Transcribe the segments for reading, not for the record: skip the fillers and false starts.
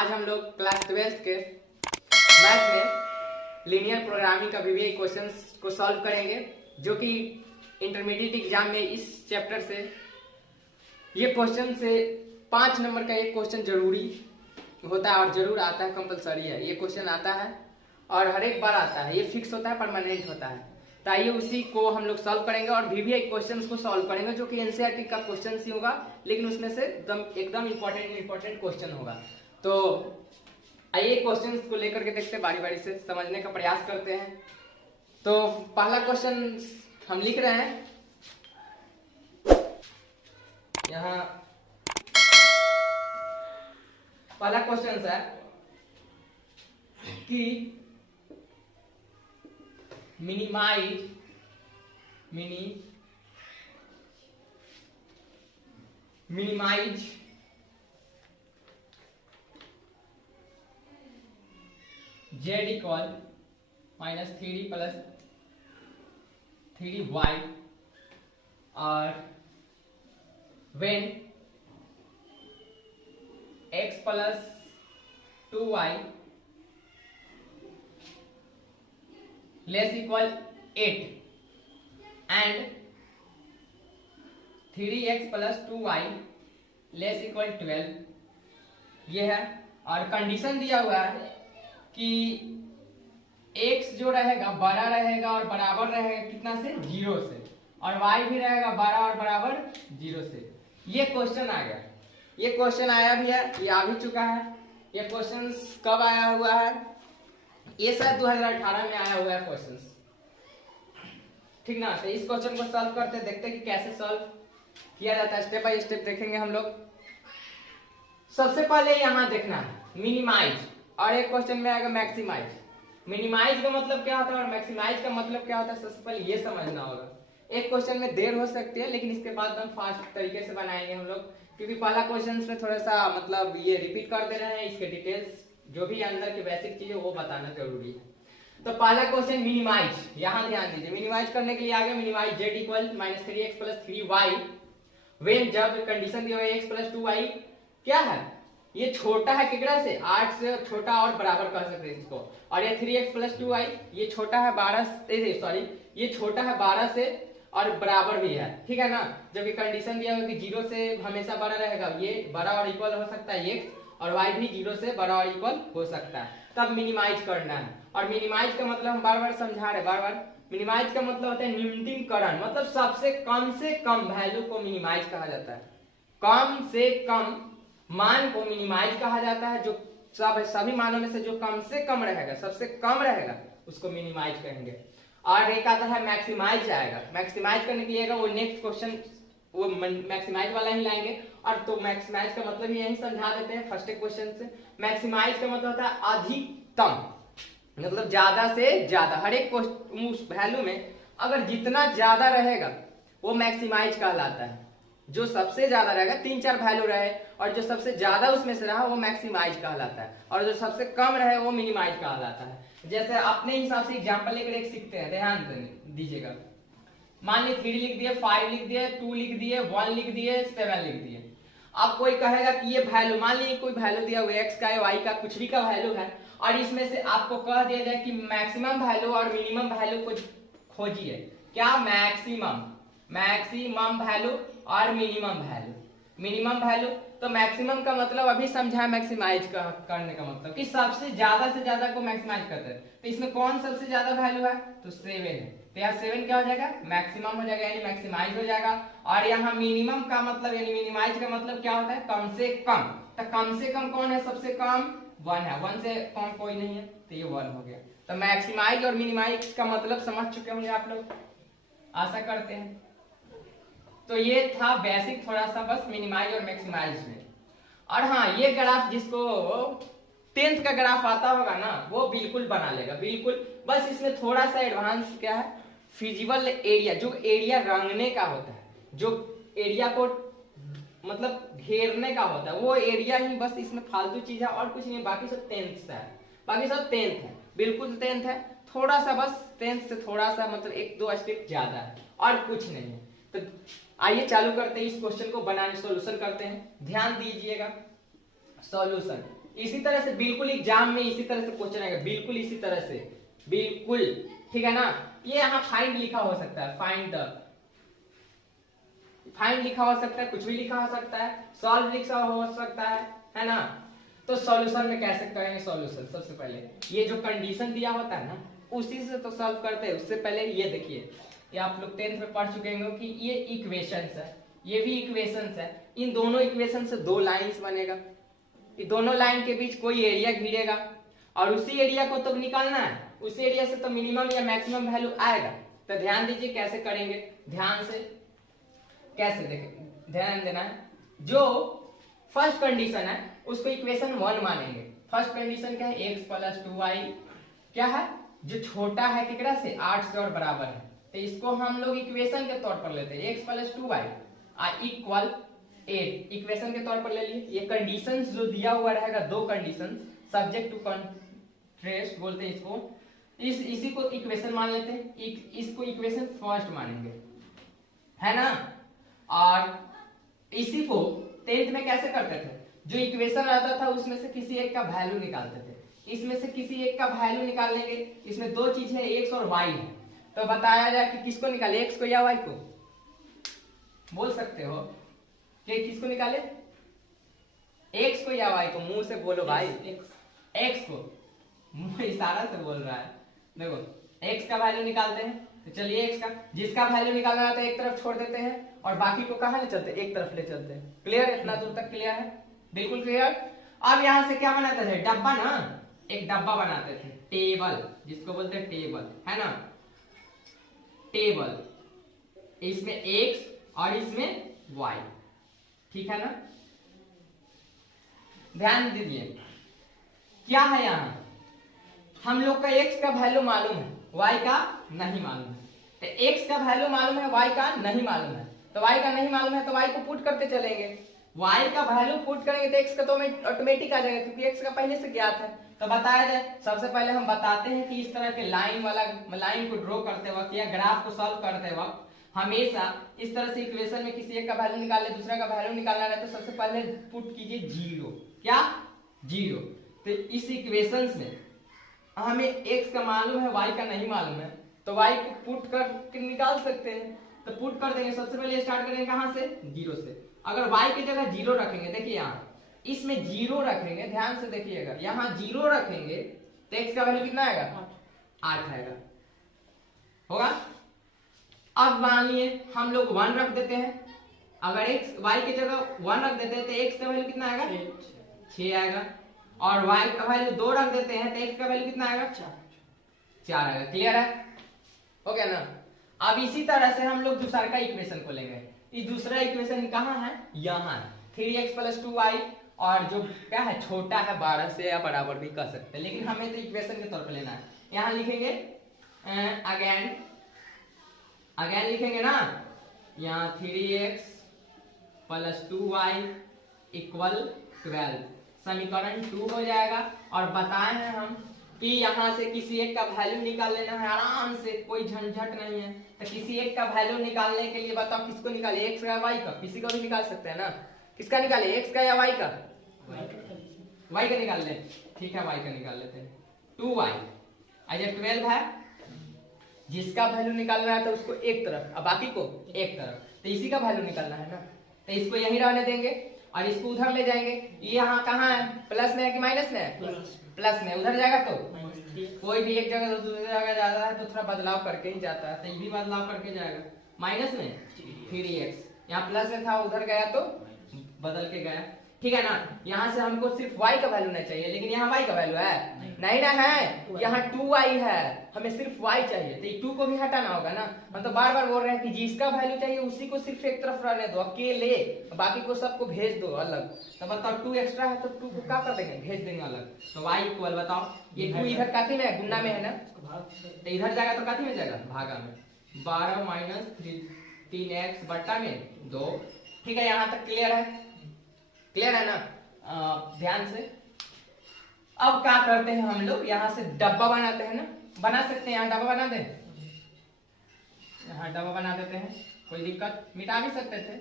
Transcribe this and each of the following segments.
आज हम लोग क्लास 12th के मैथ में लीनियर प्रोग्रामिंग का वीवीआई क्वेश्चंस को सॉल्व करेंगे, जो कि इंटरमीडिएट एग्जाम में इस चैप्टर से ये क्वेश्चन से 5 नंबर का एक क्वेश्चन जरूरी होता है और जरूर आता है, कंपलसरी है। ये क्वेश्चन आता है और हर एक बार आता है, ये फिक्स होता है, परमानेंट होता है। तो आइए उसी को हम लोग सॉल्व करेंगे और वीवीआई क्वेश्चंस को सॉल्व करेंगे, जो कि एनसीईआरटी का क्वेश्चन ही होगा, लेकिन उसमें से एकदम इंपॉर्टेंट क्वेश्चन होगा। तो आइए क्वेश्चंस को लेकर के देखते हैं, बारी बारी से समझने का प्रयास करते हैं। तो पहला क्वेश्चन हम लिख रहे हैं यहाँ। पहला क्वेश्चन है कि minimise z equal -3d + 3y और when x + 2y less equal 8 and 3x + 2y less equal 12, ये है। और कंडीशन दिया हुआ है कि x जो रहेगा बड़ा रहेगा और बराबर रहेगा कितना से, 0 से, और y भी रहेगा बड़ा और बराबर 0 से। ये क्वेश्चन आ गया, ये क्वेश्चन आया भी है, ये आ भी चुका है। ये क्वेश्चन कब आया हुआ है? ये शायद 2018 में आया हुआ है क्वेश्चन, ठीक ना। तो इस क्वेश्चन को सॉल्व करते हैं, देखते हैं कि कैसे सॉल्व किया जाता है। स्टेप बाय स्टेप देखेंगे हम लोग। सबसे पहले यहाँ देखना है मिनिमाइज, और एक क्वेश्चन में आएगा मैक्सिमाइज। मिनिमाइज का मतलब क्या होता है और मैक्सिमाइज का मतलब क्या होता है, सबसे पहले ये समझना होगा। एक क्वेश्चन में देर हो सकती है, लेकिन इसके बाद हम फास्ट तरीके से बनाएंगे हम लोग, क्योंकि पहला क्वेश्चन में थोड़ा सा मतलब ये रिपीट कर दे रहे हैं, इसके डिटेल्स जो भी अंदर की बेसिक चीजें वो बताना जरूरी है। तो पहला क्वेश्चन मिनिमाइज, यहाँ ध्यान दीजिए। मिनिमाइज करने के लिए आगे minimize z equal -3x + 3y when, जब कंडीशन दी हुई x + 2y क्या है, ये छोटा है कितना से, 8 से छोटा और बराबर कर सकते हैं इसको। और ये 3x + 2y ये छोटा है 12 से, सॉरी ये छोटा है 12 से और बराबर भी है, ठीक है ना। जबकि कंडीशन दिया हुआ कि 0 से हमेशा बड़ा रहेगा, ये बड़ा और इक्वल हो सकता है x, और y भी 0 से बड़ा और इक्वल हो सकता है, तब मिनिमाइज करना है। और मिनिमाइज का मतलब हम बार बार समझा रहे, बार बार मिनिमाइज का मतलब होता है न्यूनतमीकरण, मतलब सबसे कम वैल्यू को मिनिमाइज कहा जाता है। कम से कम मान को मिनिमाइज कहा जाता है, जो सभी मानों में से जो कम से कम रहेगा, सबसे कम रहेगा, उसको मिनिमाइज कहेंगे। और एक आता है मैक्सिमाइज आएगा। मैक्सिमाइज करने के लिए वो नेक्स्ट क्वेश्चन वो मैक्सिमाइज वाला ही लाएंगे। और तो मैक्सिमाइज का मतलब यही समझा देते हैं फर्स्ट क्वेश्चन से। मैक्सिमाइज का मतलब होता है अधिकतम, मतलब ज्यादा से ज्यादा। हर एक उस वैल्यू में अगर जितना ज्यादा रहेगा वो मैक्सिमाइज कहलाता है। जो सबसे ज्यादा रहेगा, 3-4 वैल्यू रहे और जो सबसे ज्यादा उसमें से रहा वो मैक्सिमाइज कहलाता है, और जो सबसे कम रहे वो मिनिमाइज कहलाता है। जैसे अपने हिसाब से एग्जांपल लेकर एक सीखते हैं, ध्यान दीजिएगा। मान लीजिए 3 लिख दिए, 5 लिख दिए, 2 लिख दिए, 1 लिख दिए, 7 लिख दिए। अब कोई कहेगा कि ये वैल्यू, मान लीजिए कोई वैल्यू दिया हुआ x का या y का कुछ भी का वैल्यू है, और इसमें से आपको कह दिया जाए कि मैक्सिमम वैल्यू और मिनिमम वैल्यू को खोजिए। क्या? मैक्सिमम वैल्यू और मिनिमम वैल्यू। तो मैक्सिमम का मतलब अभी समझा, मैक्सिमाइज करने का मतलब कि सबसे ज्यादा से ज्यादा को मैक्सिमाइज करते हैं। तो इसमें कौन सबसे ज्यादा वैल्यू है, तो 7 है। तो यहाँ 7 क्या हो जाएगा, मैक्सिमम हो जाएगा, यानी मैक्सिमाइज हो जाएगा। और यहाँ मिनिमम का मतलब यानी मिनिमाइज का मतलब क्या होता है, कम से कम। तो कम से कम कौन है, सबसे कम 1 है, 1 से कम कोई नहीं है, तो ये 1 हो गया। तो मैक्सिमाइज और मिनिमाइज का मतलब समझ चुके होंगे आप लोग, आशा करते हैं। तो ये था बेसिक थोड़ा सा बस मिनिमाइज और मैक्सिमाइज में। और हाँ, ये ग्राफ जिसको 10th का ग्राफ आता होगा ना, वो बिल्कुल बना लेगा, बिल्कुल। बस इसमें थोड़ा सा एडवांस क्या है, फिजिबल एरिया, जो एरिया रंगने का होता है, जो एरिया को मतलब घेरने का होता है, वो एरिया ही बस इसमें फालतू चीज है और कुछ नहीं। बाकी सब 10th है, बाकी सब 10th है, बिल्कुल 10th है। थोड़ा सा बस 10th से थोड़ा सा मतलब 1-2 स्टेप ज्यादा है और कुछ नहीं है। तो आइए चालू करते हैं, इस क्वेश्चन को बनाने, सॉल्यूशन करते हैं। ध्यान दीजिएगा, सॉल्यूशन इसी तरह से बिल्कुल एग्जाम में इसी तरह से क्वेश्चन आएगा, बिल्कुल इसी तरह से, बिल्कुल, ठीक है ना। ये यहाँ फाइंड लिखा हो सकता है, फाइंड लिखा हो सकता है, कुछ भी लिखा हो सकता है, सॉल्व लिखा हो सकता है ना। तो सॉल्यूशन में कैसे करेंगे सॉल्यूशन? सबसे पहले ये जो कंडीशन दिया होता है ना, उसी से तो सॉल्व करते हैं। उससे पहले ये देखिए, ये आप लोग 10th में पढ़ चुके होंगे कि ये इक्वेशंस है, ये भी इक्वेशंस है। इन दोनों इक्वेशन से दो लाइंस बनेगा, ये दोनों लाइन के बीच कोई एरिया घिरेगा और उसी एरिया को तो निकालना है, उसी एरिया से तो मिनिमम या मैक्सिमम वैल्यू आएगा। तो ध्यान दीजिए कैसे करेंगे, ध्यान से कैसे देखें, ध्यान देना है। जो फर्स्ट कंडीशन है उसको इक्वेशन 1 मानेंगे। फर्स्ट कंडीशन क्या है? x + 2y क्या है? जो छोटा है कितना से? 8 से और बराबर है, तो इसको हम लोग इक्वेशन के तौर पर लेते हैं। x + 2y = 8 इक्वेशन के तौर पर ले लिए। ये कंडीशंस जो दिया हुआ रहेगा, दो कंडीशंस, सब्जेक्ट टू कॉन्ट्रेस्ट बोलते हैं इसको, इसी को इक्वेशन मान लेते हैं, इसको इक्वेशन फर्स्ट मानेंगे, है ना। और इसी को 10th में कैसे करते थे? जो इक्वेशन आता था उसमें से किसी एक का वैल्यू निकालते थे, इसमें से किसी एक का वैल्यू निकाल लेंगे। इसमें दो चीज है, x और y है, तो बताया जाए कि किसको निकाले, x को या y को? बोल सकते हो कि किसको निकाले, x को या y को? मुंह से बोलो भाई, x को, मुंह इशारा से बोल रहा है। देखो x का वैल्यू निकालते हैं, तो चलिए x का, जिसका वैल्यू निकालना है तो एक तरफ छोड़ देते हैं और बाकी को कहां ले चलते हैं? एक तरफ ले चलते हैं। क्लियर? इतना दूर तक क्लियर है? बिल्कुल क्लियर। अब यहां से क्या बनाते थे? डब्बा ना, एक डब्बा बनाते थे, टेबल जिसको बोलते हैं टेबल, है ना। टेबल, इसमें x और इसमें y, ठीक है ना। ध्यान दीजिए क्या है, यहां हम लोग का x का वैल्यू मालूम है, y का नहीं मालूम है। तो x का वैल्यू मालूम है, y का नहीं मालूम है। तो y का नहीं मालूम है तो y को पुट करते चलेंगे, y का वैल्यू पुट करेंगे तो x का तो ऑटोमेटिक आ जाएगा, क्योंकि x का पहले से ज्ञात है। तो बताया जाए, सबसे पहले हम बताते हैं कि इस तरह के लाइन को ड्रॉ करते वक्त या ग्राफ को सॉल्व करते वक्त हमेशा इस तरह से इक्वेशन में किसी एक का वैल्यू निकाल ले, दूसरा का वैल्यू निकालना है, तो सबसे पहले पुट कीजिए 0, क्या? 0। तो इस इक्वेशन में हमें x का मालूम है, y का नहीं मालूम है, तो y को पुट कर निकाल सकते हैं। तो पुट कर देंगे, सबसे पहले स्टार्ट करेंगे कहां से? 0 से। अगर y की जगह 0 रखेंगे, देखिए यहाँ इसमें 0 रखेंगे, ध्यान से देखिएगा, यहाँ 0 रखेंगे तो x का वैल्यू कितना आएगा? 8 आएगा, होगा। अब मानिए हम लोग 1 रख देते हैं, अगर x y की जगह 1 रख देते हैं तो x का वैल्यू कितना आएगा? 6 आएगा। और y का वैल्यू 2 रख देते हैं तो x का वैल्यू कितना आएगा? 4 आएगा। क्लियर है? हो गया ना। अब इसी तरह से हम लोग दूसरा का इक्वेशन को लेंगे। ये दूसरा इक्वेशन कहाँ है? यहाँ है, 3x + 2y, और जो क्या है? छोटा है 12 से या बराबर भी कर सकते हैं, लेकिन हमें तो इक्वेशन के तौर पर लेना है। यहाँ लिखेंगे अगेन लिखेंगे ना, यहाँ 3x + 2y = 12, समीकरण 2 हो जाएगा। और बताए हैं हम कि यहाँ से किसी एक का वैल्यू निकाल लेना है आराम से, कोई झंझट नहीं है। तो किसी एक का वैल्यू निकालने के लिए बताओ किसको निकाले, x का y का? किसी को भी निकाल सकते हैं ना। किसका निकाले, x का या y का? y का निकाल ले, ठीक है, y का निकाल लेते हैं। 2y 12 है, जिसका वैल्यू निकालना है तो उसको एक तरफ और बाकी को एक तरफ, तो इसी का वैल्यू निकालना है ना। तो इसको यहीं रहने देंगे और इसको उधर ले जाएंगे। ये यहाँ कहाँ है? प्लस में है कि माइनस में है? प्लस में। उधर जाएगा तो कोई भी एक जगह दूसरी जगह जाता है तो थोड़ा बदलाव करके ही जाता है, तो ये भी बदलाव करके जाएगा। माइनस में 3x, यहाँ प्लस में था उधर गया तो बदल के गया, ठीक है ना। यहाँ से हमको सिर्फ y का वैल्यू नहीं चाहिए, लेकिन यहाँ y का वैल्यू है नहीं ना, है यहाँ 2y है, हमें सिर्फ y चाहिए, तो ये 2 को भी हटाना होगा ना। हम तो बार बार बोल रहे हैं कि जिसका वैल्यू चाहिए उसी को सिर्फ एक तरफ रहने दो अकेले, बाकी को सबको भेज दो अलग। तो बताओ 2 एक्स्ट्रा है तो 2 को क्या कर देंगे? भेज देंगे अलग। तो y इक्वल, बताओ ये 2 इधर काथी में है? गुना में है ना, तो इधर जाएगा तो काथी में जाएगा? भागा में। 12 - 3x बट्टा में 2, ठीक है। यहाँ तक क्लियर है? क्लियर है ना? ध्यान से। अब क्या करते हैं हम लोग, यहाँ से डब्बा बनाते हैं ना, बना सकते हैं, यहाँ डब्बा बना दें, यहाँ डब्बा बना देते हैं, कोई दिक्कत? मिटा भी सकते थे,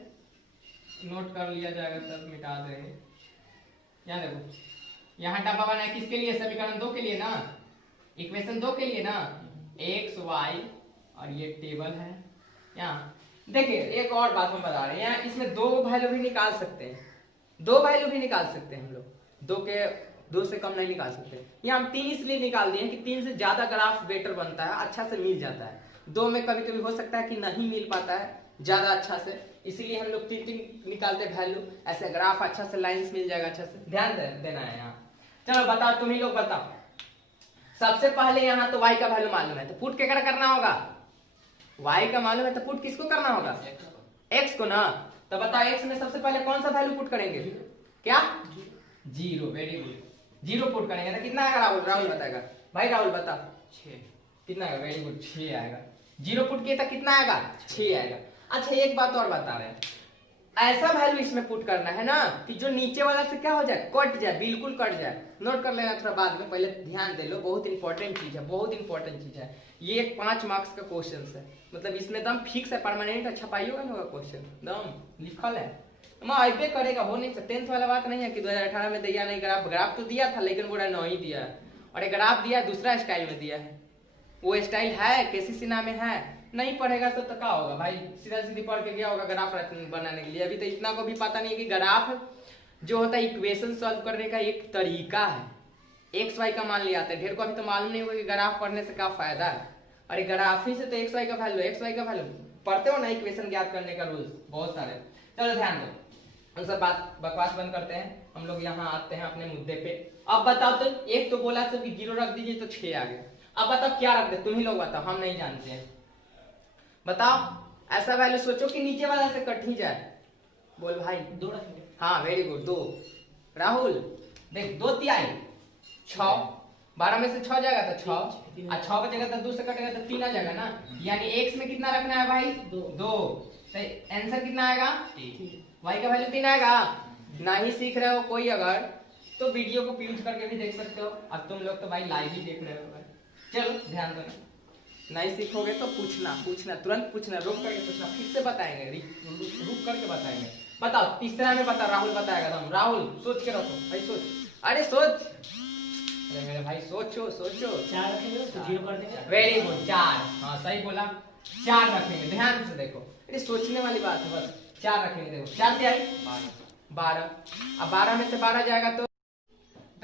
नोट कर लिया जाएगा तब मिटा देंगे। यहाँ देखो यहाँ डब्बा बना है किसके लिए, समीकरण 2 के लिए ना, इक्वेशन 2 के लिए ना, एक्स वाई और ये टेबल है यहाँ। देखिए एक और बात हम बता रहे हैं, यहाँ इसमें 2 वैल्यू भी निकाल सकते हैं, 2 वैल्यू भी निकाल सकते हैं हम लोग, 2 से कम नहीं निकाल सकते। यहाँ हम 3 इसलिए निकाल दिए कि 3 से ज्यादा ग्राफ बेटर बनता है, अच्छा से मिल जाता है। 2 में कभी कभी हो सकता है कि नहीं मिल पाता है ज्यादा अच्छा से, इसलिए हम लोग 3 निकालते वैल्यू, ऐसे ग्राफ अच्छा से लाइंस मिल जाएगा अच्छा से। ध्यान देना है यहाँ। चलो बताओ, तुम ही लोग बताओ। सबसे पहले यहाँ तो y का वैल्यू मालूम है, तो पुट क्या करना होगा, y का मालूम है तो पुट किसको करना होगा, x को ना। तो बताओ x में सबसे पहले कौन सा वैल्यू पुट करेंगे, क्या, 0। वेरी गुड, 0 पुट करेंगे तो कितना आएगा, राहुल बताएगा, भाई राहुल बता, 6 कितना आएगा, वेरी गुड 6 आएगा। 0 पुट किए तो कितना आएगा, 6 आएगा। अच्छा एक बात और बता रहे हैं, ऐसा वैल्यू इसमें पुट करना है ना कि जो नीचे वाला से क्या हो जाए, कट जाए, बिल्कुल कट जाए। नोट कर लेना थोड़ा बाद में, पहले ध्यान दे लो, बहुत इंपॉर्टेंट चीज है, बहुत इंपॉर्टेंट चीज है ये। 5 मार्क्स का क्वेश्चन है, मतलब इसमें दम फिक्स है, परमानेंट छपाइएगा ना क्वेश्चन, दम लिखल है, आइबे करेगा, हो नहीं सकता। 10th वाला बात नहीं है कि 2018 में दिया नहीं ग्राफ, ग्राफ तो दिया था लेकिन बोला नहीं दिया है, और एक ग्राफ दिया दूसरा स्टाइल में दिया है, वो स्टाइल है केसीसी नाम में है, नहीं पढ़ेगा तो क्या होगा भाई, सीधा सीधी पढ़ के गया होगा ग्राफ बनाने के लिए। अभी तो इतना को भी पता नहीं है कि ग्राफ जो होता है इक्वेशन सॉल्व करने का एक तरीका है, एक्स वाई का मान लिया जाता है। ढेर को अभी तो मालूम नहीं होगा कि ग्राफ पढ़ने से क्या फायदा है, अरे ग्राफ ही से तो एक्स वाई का वैल्यू, एक्स वाई का वैल्यू पढ़ते हो ना, इक्वेशन ज्ञात करने का रूल्स बहुत सारे। चलो ध्यान दो, सब बात बकवास बंद करते हैं, हम लोग यहाँ आते हैं अपने मुद्दे पे। अब बताओ तो, एक तो बोला तो कि 0 रख दीजिए तो 6 आ गया, अब बताओ क्या रख दे, तुम ही लोग बताओ, हम नहीं जानते हैं। बताओ ऐसा वैल्यू सोचो कि नीचे वाला से कट ही जाए, बोल भाई। 2 रखेंगे, हाँ वेरी गुड 2। राहुल देख 2 तिहाई 6, 12 में से 6 जाएगा तो 6, और 6 बचेगा तो 2 से कटेगा तो 3 आ जाएगा ना, यानी x में कितना रखना है भाई, 2। तो आंसर कितना आएगा, y का वैल्यू 3 आएगा। नहीं सीख रहे हो कोई अगर, तो वीडियो को पॉज करके भी देख सकते हो, अब तुम लोग तो भाई लाइव ही देख रहे हो भाई। चलो ध्यान दो, नहीं सीखोगे तो पूछना तुरंत पूछना, रुक करके पूछना, फिर से बताएंगे, रुक करके बताएंगे। बताओ तीसरा में बता, राहुल बताएगा तुम, राहुल सोच के रखो भाई, सोच, अरे सोच, अरे मेरे भाई सोचो 4 रखेंगे तो 0 कर देंगे, वेरी गुड 4, हाँ सही बोला, 4 रखेंगे। ध्यान से देखो, ये सोचने वाली बात है, बस 4 रखेंगे। देखो 4 क्या है, 12, अब 12 में से 12 जाएगा तो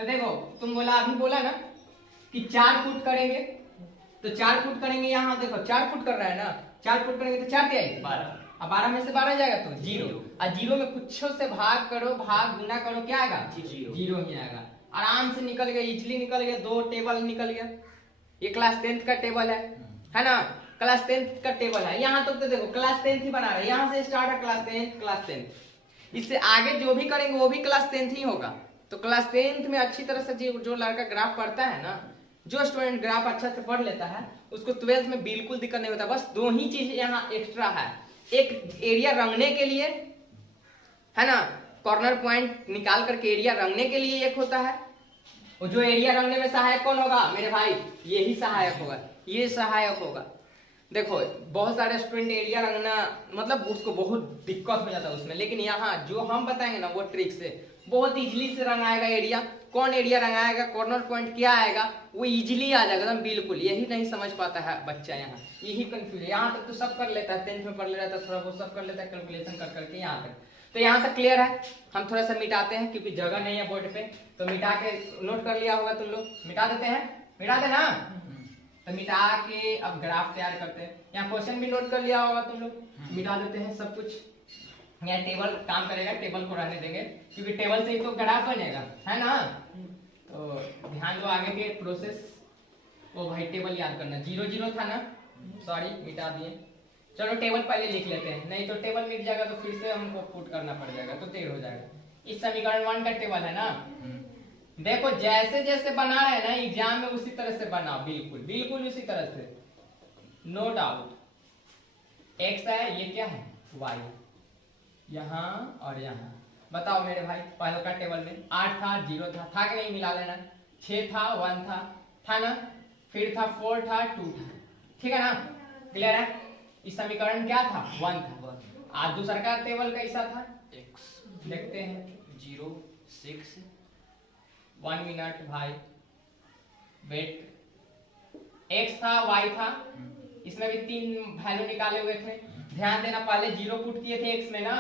देखो तुम बोला, अभी बोला ना कि 4 पुट करेंगे, तो 4 पुट करेंगे, यहाँ देखो 4 पुट कर रहा है ना, 4 पुट करेंगे तो 4 क्या है, 12, अब 12 में से 12 जाएगा तो 0, और 0 में कुछ से भाग करो, भाग गुना करो, क्या आएगा, 0 ही आएगा। आराम से निकल गया, इजली निकल गया, 2 टेबल निकल गया। ये क्लास 10th का टेबल है ना, क्लास 10th का टेबल है। यहाँ तक तो देखो क्लास 10th ही बना रहे हैं, यहाँ से स्टार्ट है क्लास 10th, इससे आगे जो भी करेंगे वो भी क्लास 10th ही होगा। तो क्लास 10th में अच्छी तरह से जो लड़का ग्राफ पढ़ता है ना, जो स्टूडेंट ग्राफ अच्छा से पढ़ लेता है, उसको 12th में बिल्कुल दिक्कत नहीं होता। बस 2 ही चीज यहाँ एक्स्ट्रा है, एक एरिया रंगने के लिए है ना, कॉर्नर पॉइंट निकाल करके एरिया रंगने के लिए एक होता है, और जो एरिया रंगने में सहायक कौन होगा मेरे भाई, यही सहायक होगा, ये सहायक होगा। देखो बहुत सारे स्टूडेंट एरिया रंगना मतलब उसको बहुत दिक्कत हो जाता है उसमें, लेकिन यहाँ जो हम बताएंगे ना वो ट्रिक से बहुत इजीली से रंगाएगा एरिया। कौन एरिया रंगाएगा, कॉर्नर पॉइंट क्या आएगा, वो इजीली आ जाएगा एकदम बिल्कुल। यही नहीं समझ पाता है बच्चा, यहाँ यही कंफ्यूज है। यहाँ तक तो सब कर लेता है, 10th में पढ़ लेता है, थोड़ा बहुत सब कर लेता है कैलकुलेशन कर करके यहाँ तक, तो यहाँ तक क्लियर है। हम थोड़ा सा मिटाते हैं क्योंकि जगह नहीं है बोर्ड पे, तो मिटा के नोट कर लिया होगा तुम लोग, मिटा देते हैं, मिटा देना, तो मिटा के अब ग्राफ तैयार करते हैं। यहाँ क्वेश्चन भी नोट कर लिया होगा तुम लोग, मिटा देते हैं सब कुछ। यहाँ टेबल काम करेगा, टेबल को रहने देंगे क्योंकि टेबल से ही तो ग्राफ बनेगा, है ना। तो ध्यान दो आगे के प्रोसेस। ओ भाई टेबल याद करना, 0 0 था ना, सॉरी मिटा दिए। चलो टेबल पहले लिख लेते हैं, नहीं तो टेबल मिट जाएगा तो फिर से हमको पुट करना पड़ जाएगा, तो देर हो जाएगा। इस समीकरण 1 का टेबल है ना, देखो जैसे जैसे बना रहे हैं ना एग्जाम में उसी तरह से बनाओ, बिल्कुल बिल्कुल उसी तरह से, नो डाउट। एक्स है, ये क्या है वाई, यहाँ और यहाँ। बताओ मेरे भाई पहले का टेबल में 8 था, 0 था कि नहीं, मिला लेना। 6 था, 1 था ना, फिर था 4 था, 2 था, ठीक है ना, क्लियर है। इस समीकरण क्या था 1 था। आज दूसरा का टेबल कैसा था, x देखते हैं 0 6 1 मिनट भाई, वेट। x था, y था, इसमें भी 3 वैल्यू निकाले हुए थे। ध्यान देना, पहले 0 पुट किए थे x में ना,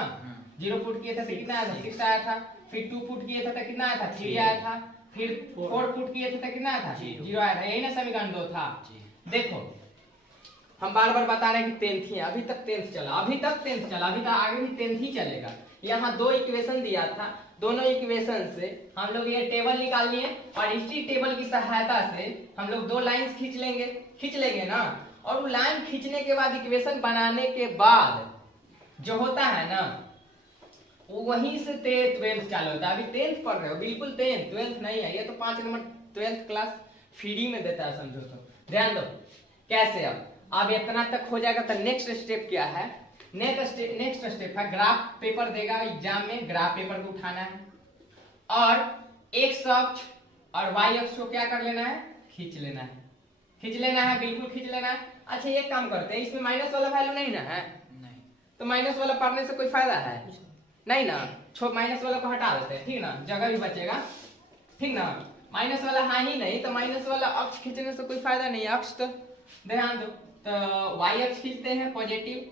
0 पुट किए थे तो कितना आया था? 6 आया था। फिर 2 पुट किए थे तो कितना आया था? 3 आया था। फिर 4 पुट किए थे तो कितना आया था? 0 आया था। यही ना समीकरण 2 था। देखो हम बार बार बता रहे हैं कि 10th ही है, अभी तक 10th चला, अभी तक 10th चला, अभी तक आगे भी 10th ही चलेगा। यहाँ 2 इक्वेशन दिया था, दोनों इक्वेशन से हम लोग ये टेबल निकाल लिए और इसी टेबल की सहायता से हम लोग 2 लाइंस खींच लेंगे ना। और वो लाइन खींचने के बाद इक्वेशन बनाने के बाद जो होता है ना, वो वहीं से 12th चालू होता है। अभी 10th पढ़ रहे हो, बिल्कुल 10th, 12th नहीं है। ये तो 5 नंबर 12th क्लास फ्री में देता है, समझो तो। ध्यान दो कैसे। अब इतना तक हो जाएगा तो नेक्स्ट स्टेप क्या है? नेक्स्ट स्टेप है ग्राफ पेपर देगा एग्जाम में, ग्राफ पेपर को उठाना है और x अक्ष और y अक्ष को क्या कर लेना है? खींच लेना है, बिल्कुल खींच लेना है। अच्छा एक काम करते हैं, इसमें माइनस वाला वैल्यू नहीं ना है? नहीं। तो माइनस वाला पढ़ने से कोई फायदा है नहीं ना, माइनस वाला को हटा देते हैं, ठीक ना, जगह भी बचेगा, ठीक ना। माइनस वाला है ही नहीं तो माइनस वाला अक्ष खींचने से कोई फायदा नहीं है। अक्ष तो ध्यान दो, तो y अक्ष खींचते हैं पॉजिटिव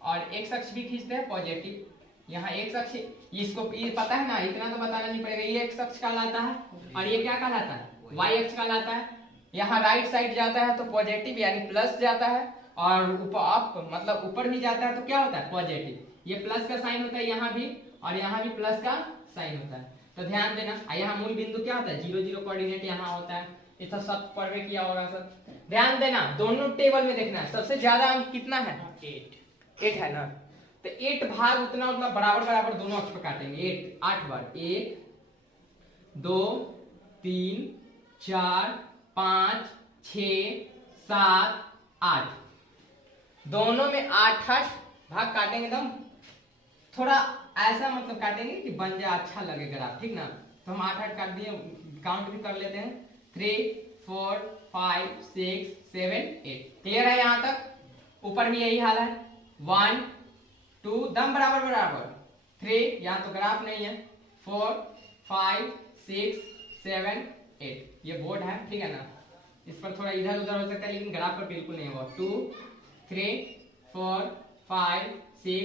और x अक्ष भी खींचते हैं पॉजिटिव। यहाँ x अक्ष, इसको ये पता है ना, इतना तो बताना नहीं पड़ेगा। ये x अक्ष कहलाता है और ये क्या कहलाता है? y अक्ष कहलाता है। यहाँ राइट साइड जाता है तो पॉजिटिव यानी प्लस जाता है, और ऊपर अप मतलब ऊपर भी जाता है तो क्या होता है? पॉजिटिव। ये प्लस का साइन होता है यहाँ भी, और यहाँ भी प्लस का साइन होता है। तो ध्यान देना, यहाँ मूल बिंदु क्या होता है? 0 0 कोऑर्डिनेट यहाँ होता है। ये तो सब पढ़ किया होगा सब। ध्यान देना, दोनों टेबल में देखना है सबसे ज्यादा अंक कितना है? 8 है ना। तो 8 भाग उतना बराबर दोनों अक्ष पर काटेंगे। 8 बार, 1 2 3 4 5 6 7 8, दोनों में 8 भाग काटेंगे। एकदम थोड़ा ऐसा मतलब काटेंगे कि बन जाए, अच्छा लगे ग्राफ, ठीक ना। तो हम 8 काट दिए, काउंट भी कर लेते हैं। 3 4 5 6 7 8। क्लियर है यहाँ तक? ऊपर भी यही हाल है। 1 2 दम बराबर 3, यहाँ तो ग्राफ नहीं है। 4 5 6 7 8, ये बोर्ड है, ठीक है ना। इस पर थोड़ा इधर उधर हो सकता है लेकिन ग्राफ पर बिल्कुल नहीं होगा। 2 3 4 5 6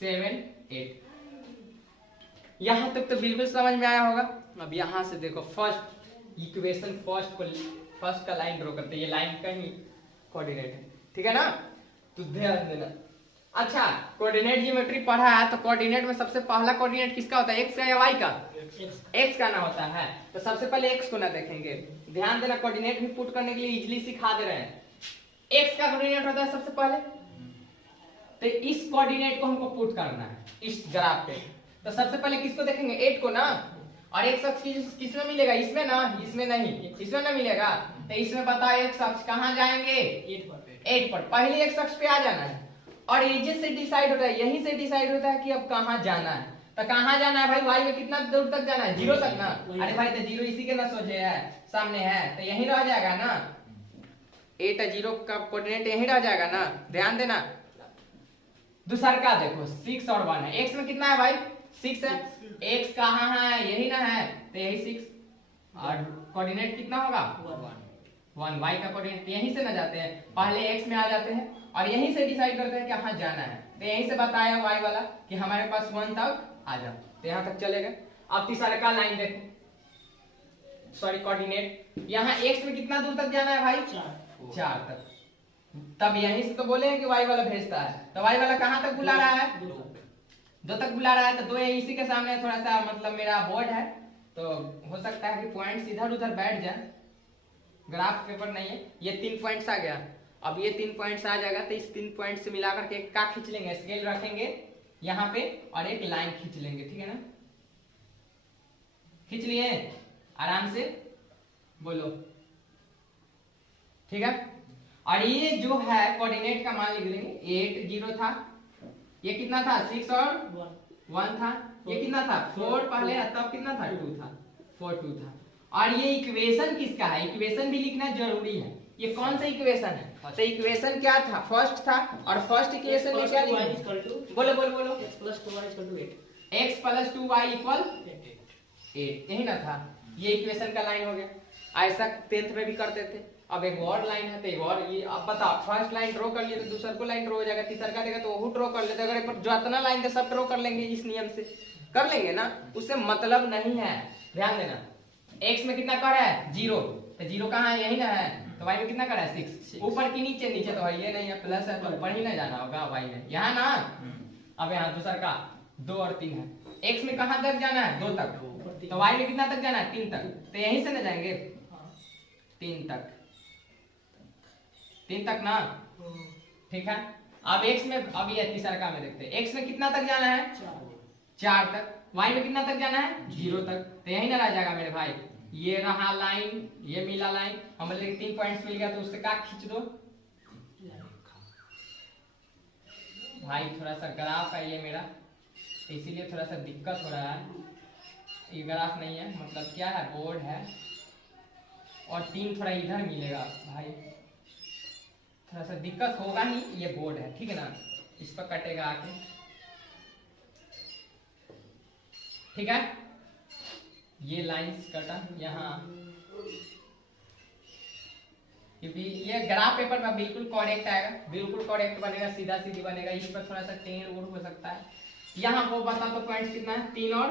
7 8, यहां तक तो बिल्कुल समझ में आया होगा। अब यहां से देखो फर्स्ट इक्वेशन, फर्स्ट का लाइन ड्रॉ करते हैं। ये लाइन का ही कोऑर्डिनेट है, ठीक है ना। तो ध्यान देना। अच्छा कोऑर्डिनेट ज्योमेट्री पढ़ा है तो कोऑर्डिनेट में सबसे पहला कोऑर्डिनेट किसका होता है? एक्स का या वाई का? एक्स का ना होता है। तो सबसे पहले एक्स को ना देखेंगे। ध्यान देना, कोऑर्डिनेट भी पुट करने के लिए इजीली सिखा दे रहे हैं। एक्स का कोऑर्डिनेट होता है सबसे पहले, तो इस कोऑर्डिनेट को हमको पुट करना है इस ग्राफ पे। तो सबसे पहले किसको देखेंगे? 8 को ना। और एक्स अक्ष किसमें मिलेगा? इसमें ना, इसमें नहीं, इसमें ना मिलेगा। तो इसमें बताओ एक्स अक्ष कहाँ जाएंगे? 8 पर। पहले एक्स अक्ष पे आ जाना है और एजेस से डिसाइड होता है, यहीं से डिसाइड होता है कि अब कहाँ जाना है। तो कहाँ जाना है भाई? वाई में कितना दूर तक जाना है? 0 तक ना। अरे भाई तो 0 इसी के ना सोचे है, सामने है, तो यहीं रह जाएगा ना। 8 और 0 का कोऑर्डिनेट यहीं रह जाएगा ना। ध्यान देना। दूसरा का देखो 6 और 1 है। एक्स में कितना है भाई? 6 है। एक्स कहाँ है? यही ना है, तो यही 6। और कोऑर्डिनेट कितना होगा? 1। वाई का कोऑर्डिनेट यहीं से ना जाते हैं, पहले एक्स में आ जाते हैं और यहीं से डिसाइड करते हैं कि कहाँ जाना है। तो यहीं से बताया वाई वाला कि हमारे पास 1 तक आ जाओ, तो यहाँ तक चलेगा। अब तीसरा का लाइन देखो, सॉरी कोऑर्डिनेट। यहाँ एक्स में कितना दूर तक जाना है भाई? 4 तक। तब यहीं से तो बोले हैं कि वाई वाला भेजता है, तो वाई वाला कहाँ तक बुला रहा है? 2 तक बुला रहा है। तो 2 इसी के सामने थोड़ा सा मतलब मेरा बोर्ड है, तो हो सकता है कि पॉइंट्स इधर उधर बैठ जाए। ग्राफ पेपर नहीं है। ये 3 पॉइंट्स आ गया। अब ये 3 पॉइंट्स आ जाएगा तो इस 3 पॉइंट से मिलाकर के एक का खींच लेंगे, स्केल रखेंगे यहाँ पे और एक लाइन खींच लेंगे, ठीक है ना। खींच लिए? आराम से बोलो, ठीक है। और ये जो है कोऑर्डिनेट का मान लिख लेंगे। 8 0 था, ये कितना था? 6 और 1 था। ये कितना था? 4 पहले, तब कितना था? 2 था। 4 2 था। और ये इक्वेशन किसका है? इक्वेशन भी लिखना जरूरी है। ये कौन सा इक्वेशन है? तो इक्वेशन क्या था? फर्स्ट था। और फर्स्ट इक्वेशन में क्या लिखा? बोलो बोलो बोलो। x + 2y = 8, यही ना था। ये इक्वेशन का लाइन हो गया। ऐसा 10th में भी करते थे। अब एक और लाइन है तो एक और, ये अब बताओ, फर्स्ट लाइन ड्रॉ कर लिए तो दूसर को लाइन ड्रॉ हो जाएगा, तीसर का देगा तो वो ड्रॉ कर लेते, अगर जो इतना लाइन थे सब ड्रॉ कर लेंगे, इस नियम से कर लेंगे ना, उससे मतलब नहीं है। ध्यान देना, x में कितना कर है 0, तो 0 कहाँ है, यही ना है, तो y में कितना कर है 6, ऊपर की नीचे, नीचे तो ये नहीं है प्लस है, तो ऊपर ही ना जाना होगा y में, यहाँ ना। अब यहाँ दूसर का 2 और 3 है, x में कहाँ तक जाना है 2 तक, तो y में कितना तक जाना है 3 तक, तो यहीं से ना जाएंगे 3 तक, 3 तक ना, ठीक है। अब x में, अब ये तीसरा का में देखते हैं, x में कितना तक जाना है 4 तक, y में कितना तक जाना है 0 तक, तो यही ना रह जाएगा मेरे भाई। ये रहा लाइन, ये मिला लाइन, हम बोले 3 पॉइंट्स मिल गया, तो उससे का खींच दो भाई। थोड़ा सा ग्राफ है ये मेरा, इसीलिए थोड़ा सा दिक्कत हो रहा है। ये ग्राफ नहीं है, मतलब क्या है, बोर्ड है, और 3 थोड़ा इधर मिलेगा भाई, थोड़ा सा दिक्कत होगा ही, ये बोर्ड है, ठीक है ना, इस पर कटेगा आके, ठीक है। ये लाइंस कटा यहाँ, क्योंकि ये ग्राफ पेपर में बिल्कुल करेक्ट आएगा, बिल्कुल करेक्ट बनेगा, सीधा सीधी बनेगा, इस पर थोड़ा सा टेढ़ उड़ हो सकता है। यहाँ वो बता तो पॉइंट्स कितना है 3 और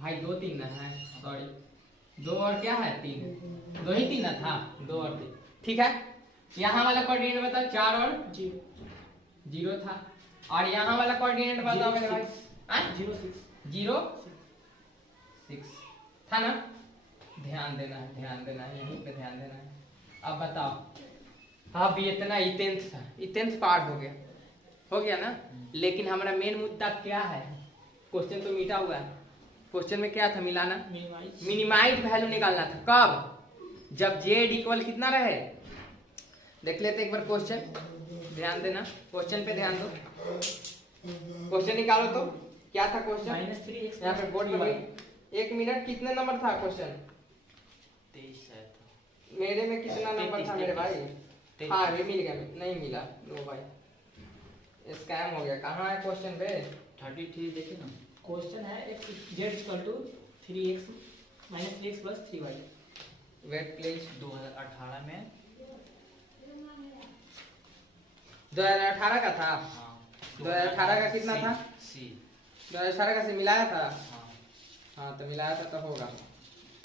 भाई 2 3 ना है, सॉरी 2 और क्या है 3, 2 ही 3 ना था, 2 और 3, ठीक है। यहाँ वाला कोऑर्डिनेट बता 4 और 0 था, और यहाँ वाला कोऑर्डिनेट बताओ मेरे भाई 0 6 था ना। ध्यान देना है, ध्यान देना है, यहीं पे ध्यान देना है। अब बताओ, अब इतना ही 10th था, ये 10th पार्ट हो गया ना, लेकिन हमारा मेन मुद्दा क्या है, क्वेश्चन तो मीठा हुआ है, क्वेश्चन में क्या था, मिलाना, मिनिमाइज वैल्यू निकालना था। कब, जब z इक्वल कितना रहे, देख लेते एक बार क्वेश्चन, ध्यान देना, क्वेश्चन पे ध्यान दो, क्वेश्चन निकालो तो क्या था क्वेश्चन, -3x यहाँ पे बोर्ड पर 1 मिनट, कितने नंबर था क्वेश्चन, 23 है तो मेरे में कितना नंबर था मेरे भाई, हाँ ये मिल गया, नहीं मिला लो भाई, स्कैम हो गया। कहाँ है क्वेश्चन पे, 33 देखिए ना, क्वेश्चन है z 3x - 3x + 3y, wait please, 2018 में 2018 का था, हाँ 2018 का कितना था, सी 2018 का से मिलाया था, हाँ हाँ तो मिलाया था तो होगा,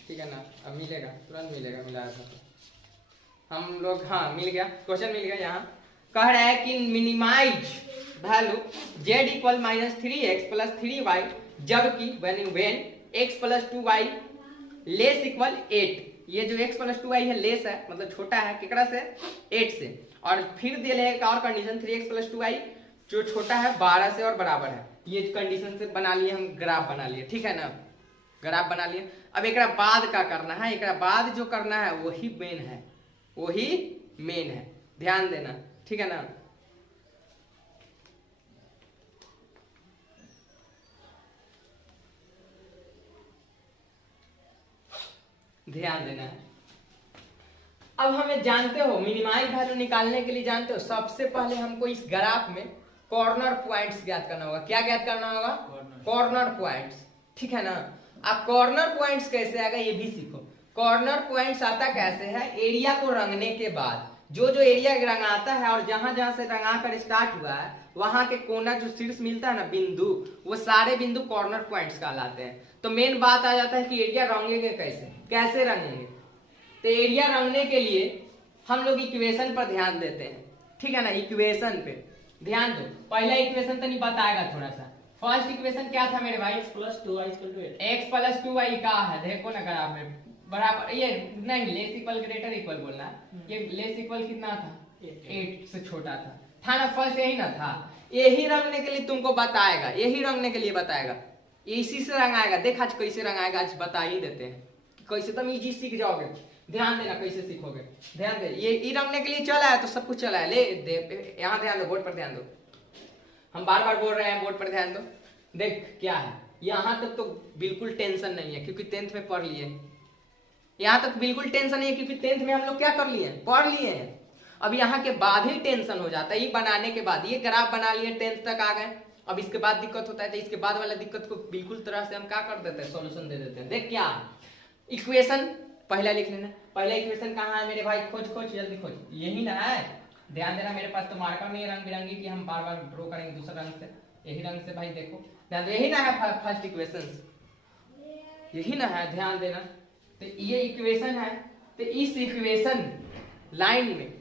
ठीक है ना, अब मिलेगा, तुरंत मिलेगा, मिलाया था तो हम लोग, हाँ मिल गया, क्वेश्चन मिल गया। यहाँ कह रहा है कि minimise value z equal -3x + 3y जबकि when x + 2y less equal 8, ये जो x + 2y है लेस है, मतलब छोटा है केकरा से 8 से, और फिर दे ले एक और कंडीशन 3x + 2y जो छोटा है 12 से और बराबर है, ये कंडीशन से बना लिए हम, ग्राफ बना लिए, ठीक है ना, ग्राफ बना लिए। अब एक बाद का करना है, एक बाद जो करना है वही मेन है, वही मेन है, ध्यान देना, ठीक है ना। ध्यान देना है। अब हमें जानते हो मिनिमाइज वैल्यू निकालने के लिए जानते हो, सबसे पहले हमको इस ग्राफ में कॉर्नर पॉइंट्स ज्ञात करना होगा। क्या ज्ञात करना होगा, कॉर्नर पॉइंट्स, ठीक है ना। अब कॉर्नर पॉइंट्स कैसे आएगा ये भी सीखो। कॉर्नर पॉइंट्स आता कैसे है, एरिया को रंगने के बाद जो जो एरिया रंगाता है और जहां जहां से रंगा कर स्टार्ट हुआ है वहां के कोना जो शीर्ष मिलता है ना बिंदु, वो सारे बिंदु कॉर्नर पॉइंट्स कहलाते हैं। तो मेन बात आ जाता है कि एरिया रंगेंगे कैसे, कैसे रंगेंगे। तो एरिया रंगने के लिए हम लोग इक्वेशन पर ध्यान देते हैं, ठीक है ना। इक्वेशन पे ध्यान दो, पहला इक्वेशन तो नहीं बताएगा थोड़ा सा। फर्स्ट इक्वेशन क्या था मेरे भाई, x + 2y = 8, x + 2y का है, देखो ना ग्राफ में बराबर, ये नहीं लेस इक्वल ग्रेटर इक्वल बोलना है, ये लेस इक्वल कितना था 8 से छोटा था ना, फर्स्ट यही ना था। यही रंगने के लिए तुमको बताएगा, यही रंगने के लिए बताएगा, इसी से रंगाएगा। देख आज कैसे रंगाएगा, आज बता ही देते हैं कैसे, तुम इजी सीख जाओगे। ध्यान देना कैसे सीखोगे, ध्यान दे। ये रंगने के लिए चला है तो सब कुछ चला है, ले दे यहाँ ध्यान दो, बोर्ड पर ध्यान दो, हम बार बार बोल रहे हैं बोर्ड पर ध्यान दो। देख क्या है, यहाँ तक तो बिल्कुल टेंशन नहीं है क्योंकि 10th में पढ़ लिए, यहाँ तक बिल्कुल टेंशन नहीं है क्योंकि 10th में हम लोग क्या कर लिए, पढ़ लिए हैं। अब यहाँ के बाद ही टेंशन हो जाता है, ये बनाने के बाद, ये ग्राफ बना लिए 10th तक आ गए, अब इसके बाद दिक्कत होता है, तो इसके बाद वाला दिक्कत को बिल्कुल तरह से हम क्या कर देते हैं, सॉल्यूशन दे देते हैं। देख क्या इक्वेशन पहला लिख लेना। पहला इक्वेशन कहाँ है मेरे भाई, खोज खोज जल्दी खोज, यही ना है। ध्यान देना, मेरे पास तो मार्कर नहीं है रंग बिरंगी कि हम बार बार ड्रॉ करेंगे दूसरे रंग से, यही रंग से भाई देखो ध्यान, यही ना है फर्स्ट इक्वेशन, यही ना है, ध्यान देना। तो ये इक्वेशन है, तो इस इक्वेशन लाइन में,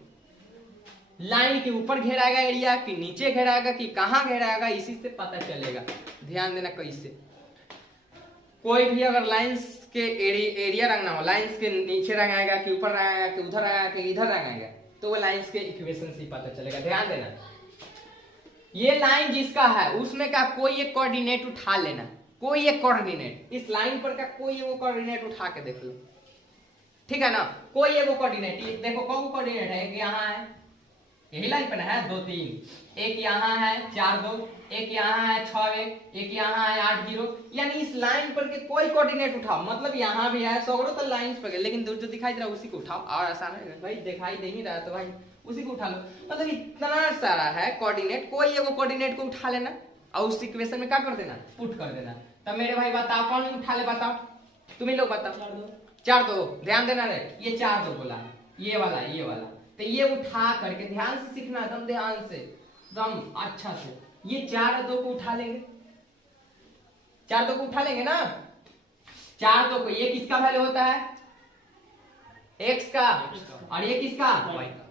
लाइन के ऊपर घेराएगा एरिया कि नीचे घेराएगा कि कहाँ घेराएगा, इसी से पता चलेगा। ध्यान देना कैसे, कोई भी अगर लाइंस के एरिया रंगना हो, लाइंस के नीचे रंग आएगा कि ऊपर रंग आएगा कि उधर आएगा कि इधर रंग आएगा, तो वो लाइंस के इक्वेशन से पता चलेगा। ध्यान देना, ये लाइन जिसका है उसमें का कोई एक कोऑर्डिनेट उठा लेना, कोई एक कोऑर्डिनेट, इस लाइन पर का कोई एक कोऑर्डिनेट उठा के देख लो, ठीक है ना, कोई एक कोऑर्डिनेट। देखो कौन कोऑर्डिनेट है, एक यहाँ है, यही लाइन पर है 2 3, एक यहाँ है 4 2, एक यहाँ है 6 1, एक यहाँ है 8 0, यानी इस लाइन पर के कोई कोऑर्डिनेट उठाओ, मतलब यहाँ भी है, सौगड़ो तो लाइन पर, लेकिन जो दिखाई दे रहा है उसी को उठाओ, और आसान है भाई, दिखाई दे ही रहा है तो भाई उसी को उठा लो। मतलब इतना सारा है कोऑर्डिनेट, कोई एगो कोऑर्डिनेट को उठा लेना और उस इक्वेशन में क्या कर देना, पुट कर देना। तब मेरे भाई बताओ कौन उठा ले, बताओ तुम ही लोग बताओ। 4 2, ध्यान देना रे, ये 4 2 बोला, ये वाला, तो ये उठा करके ध्यान से सीखना, एकदम ध्यान से, एकदम अच्छा से, ये 4 2 को उठा लेंगे, 4 2 को उठा लेंगे ना, 4 2 को, ये किसका वैल्यू होता है, x का, और ये किसका, y का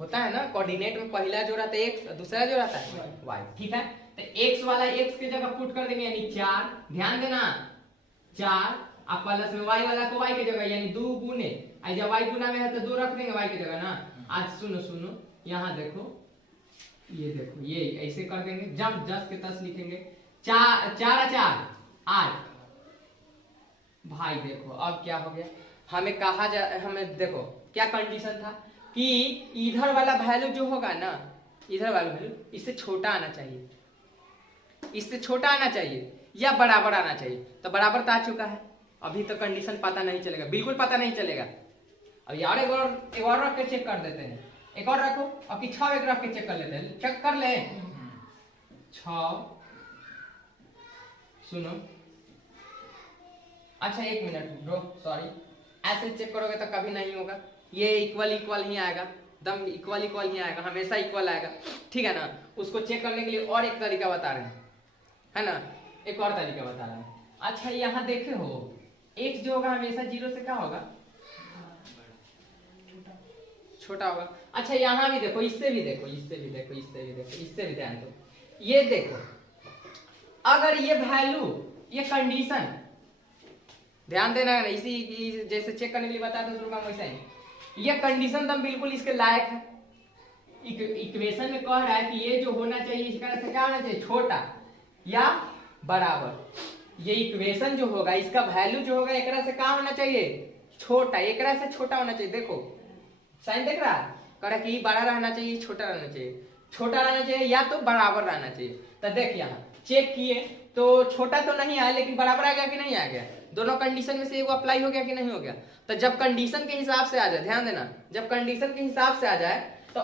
होता है ना। कोऑर्डिनेट में पहला जो रहता है x, दूसरा जो रहता है y, ठीक है। तो x वाला x की जगह पुट कर देंगे, यानी 4, ध्यान देना 4, अब प्लस में y वाला को y की जगह, यानी 2 गुने, जब y गुना में है तो 2 रख देंगे y की जगह ना। आज सुनो सुनो, यहाँ देखो, ये देखो, ये ऐसे कर देंगे, जब 10 के 10 लिखेंगे, 4 4 8। भाई देखो अब क्या हो गया, हमें कहा जा, हमें देखो क्या कंडीशन था कि इधर वाला वैल्यू जो होगा ना, इधर वाला वैल्यू इससे छोटा आना चाहिए, इससे छोटा आना चाहिए या बराबर आना चाहिए, तो बराबर तो आ चुका है। अभी तो कंडीशन पता नहीं चलेगा, बिल्कुल पता नहीं चलेगा। अब यार एक और रख के चेक कर देते हैं, एक और रखो, अब की 6 एक रख के चेक कर लेते हैं, चेक कर ले 6, सुनो, अच्छा 1 मिनट ब्रो, सॉरी, ऐसे चेक करोगे तो कभी नहीं होगा, ये इक्वल इक्वल ही आएगा, दम इक्वल इक्वल ही आएगा, हमेशा इक्वल आएगा, ठीक है ना। उसको चेक करने के लिए और एक तरीका बता रहे हैं, है ना, एक और तरीका बता रहे हैं। अच्छा यहाँ देखे हो, x जो होगा हमेशा 0 से क्या होगा, छोटा होगा। अच्छा यहाँ भी देखो, इससे भी देखो, इससे भी देखो, इससे भी देखो, इससे भी ध्यान दो, ये देखो, अगर ये वैल्यू, ये कंडीशन, ध्यान देना है, इसी जैसे चेक करने के लिए बताया था वैसा ही, ये कंडीशन तो बिल्कुल इसके लायक है। इक्वेशन में कह रहा है कि ये जो होना चाहिए इसका से क्या होना चाहिए, छोटा या बराबर। ये इक्वेशन जो होगा, इसका वैल्यू जो होगा एकरा से क्या होना चाहिए, छोटा, एकरा से छोटा होना चाहिए। देखो साइन देख रहा है, कह रहा कि बड़ा रहना चाहिए, छोटा रहना चाहिए, छोटा रहना चाहिए या तो बराबर रहना चाहिए। तो देख यहाँ चेक किए तो छोटा तो नहीं आया, लेकिन बराबर आ गया कि नहीं आ गया, दोनों कंडीशन में से एगो अप्लाई हो गया कि नहीं हो गया। तो जब कंडीशन के हिसाब से आ जाए, ध्यान देना, जब कंडीशन के हिसाब से आ जाए तो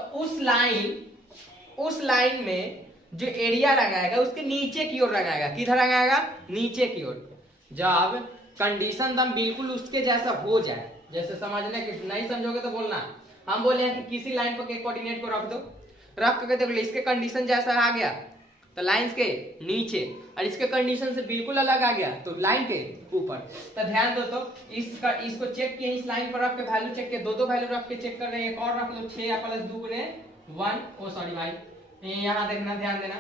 उस लाइन में जो एरिया रंगाएगा उसके नीचे की ओर रंगाएगा, किधर रंगाएगा, नीचे की ओर। जब कंडीशन दम बिल्कुल उसके जैसा हो जाए, जैसे समझने के नहीं समझोगे तो बोलना, हम बोले हैं कि किसी लाइन पर कोऑर्डिनेट को रख दो, रख करके देख लो इसके कंडीशन जैसा आ गया तो लाइन के नीचे, और इसके कंडीशन से बिल्कुल अलग आ गया तो लाइन के ऊपर। तो ध्यान दो, तो इसको चेक किए, इस लाइन पर रख के वैल्यू चेक किए, दो वैल्यू रख के चेक कर रहे हैं, एक और रख लो 6 प्लस 2 गुने 1, ओ सॉरी भाई, यहाँ देखना, ध्यान देना,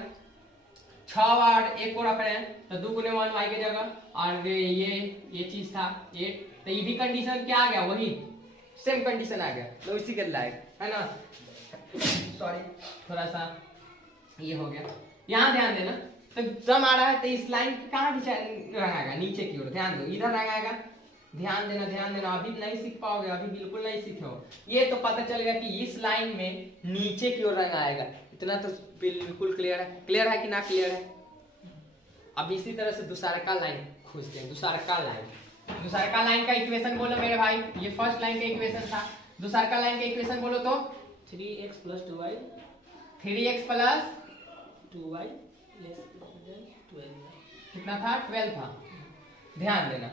6 और 1 को रख रहे हैं तो 2 गुने 1 y की जगह, और ये चीज था 8, तो ये भी कंडीशन क्या आ गया, वही सेम कंडीशन आ गया, तो इसी के लायक है ना। सॉरी थोड़ा सा ये हो गया, यहाँ ध्यान देना, तो सम आ रहा है तो इस लाइन कहाँ रंगाएगा, नीचे की ओर, ध्यान दो, इधर रंगाएगा, ध्यान देना, अभी नहीं सीख पाओगे, अभी बिल्कुल नहीं सीखे, ये तो पता चलेगा कि इस लाइन में नीचे की ओर रंगाएगा। इतना तो बिल्कुल क्लियर है कि ना क्लियर है। अब इसी तरह से दूसरा लाइन खोजते हैं, दूसरा लाइन का इक्वेशन बोलो मेरे भाई, ये फर्स्ट लाइन का इक्वेशन था, दूसरा लाइन का इक्वेशन बोलो तो 3x plus 2y, 3x plus 2y less than 12, कितना था, 12 था। ध्यान देना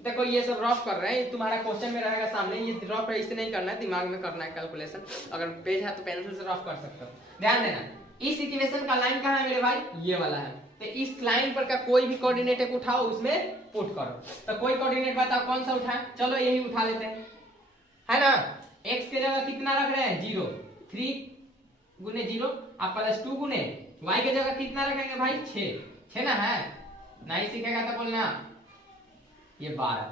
देखो ये सब रफ कर रहे हैं, तुम्हारा क्वेश्चन में रहेगा सामने, ये रफ इससे नहीं करना है, दिमाग में करना है कैलकुलेशन। अगर पेज है तो पेंसिल से रफ कर सकते हो। ध्यान देना, इस इक्वेशन का लाइन कहाँ है मेरे भाई, ये वाला है। तो इस लाइन पर का कोई भी कोऑर्डिनेट एक उठाओ, उसमें पुट करो। तो कोई कोऑर्डिनेट बताओ कौन सा उठाए, चलो यही उठा लेते हैं, है ना। x के जगह कितना रख रहे हैं, 0, 3 गुने 0 आप प्लस 2 गुने y के जगह कितना रखेंगे भाई, 6 ना है। नहीं सीखेगा तो बोलना ये 12।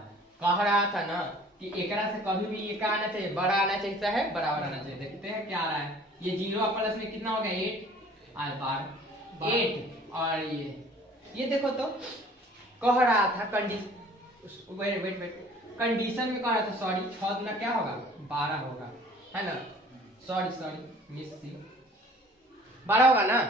कह रहा था ना कि एकरा से कभी भी ये क्या आना चाहिए, बड़ा आना चाहिए, है बराबर आना चाहिए। देखते हैं क्या आ रहा है, ये 0 प्लस में कितना हो गया, 8 और 12, 8 और ये देखो तो कह रहा था कंडीशन, वेट कंडीशन में कह रहा था, सॉरी 6 गुना क्या होगा, 12 होगा, है ना। सॉरी मिस 12 होगा ना।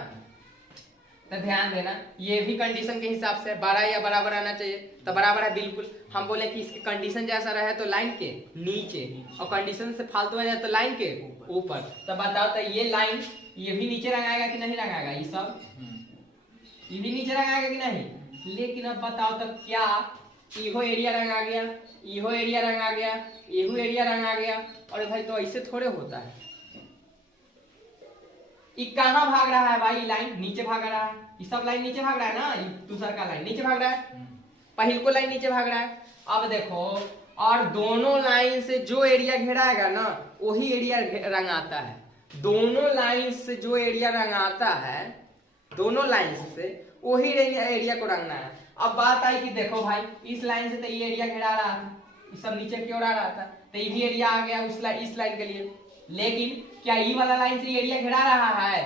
तो ध्यान देना, ये भी कंडीशन के हिसाब से 12 या बराबर आना चाहिए, तो बराबर है बिल्कुल। हम बोले कि इसकी कंडीशन जैसा रहे तो लाइन के नीचे, और कंडीशन से फालतू आ जाए तो लाइन के ऊपर। तो बताओ तो ये लाइन ये भी नीचे रंगाएगा कि नहीं रंगाएगा, ये सब ये भी नीचे रंगाएगा कि नहीं। लेकिन अब बताओ तो क्या इहो एरिया रंग आ गया, इहो एरिया रंग आ गया, इहो एरिया रंग आ गया। और भाई तो ऐसे थोड़े होता है, ये कहाँ भाग रहा है भाई, लाइन नीचे भाग रहा है, ये सब लाइन नीचे भाग रहा है ना, ये दूसरा का लाइन नीचे भाग रहा है, पहले को लाइन नीचे भाग रहा है। अब देखो, और दोनों लाइन से जो एरिया घेराएगा ना वही एरिया रंग आता है। दोनों लाइन से जो एरिया रंग आता है, दोनों लाइन से वही एरिया को रंगना है। अब बात आई कि देखो भाई, इस लाइन से तो ये एरिया घेरा रहा था, ये सब नीचे की ओर आ रहा था, तो ये भी एरिया आ गया इस लाइन के लिए। लेकिन क्या ये वाला लाइन से एरिया घेरा रहा है,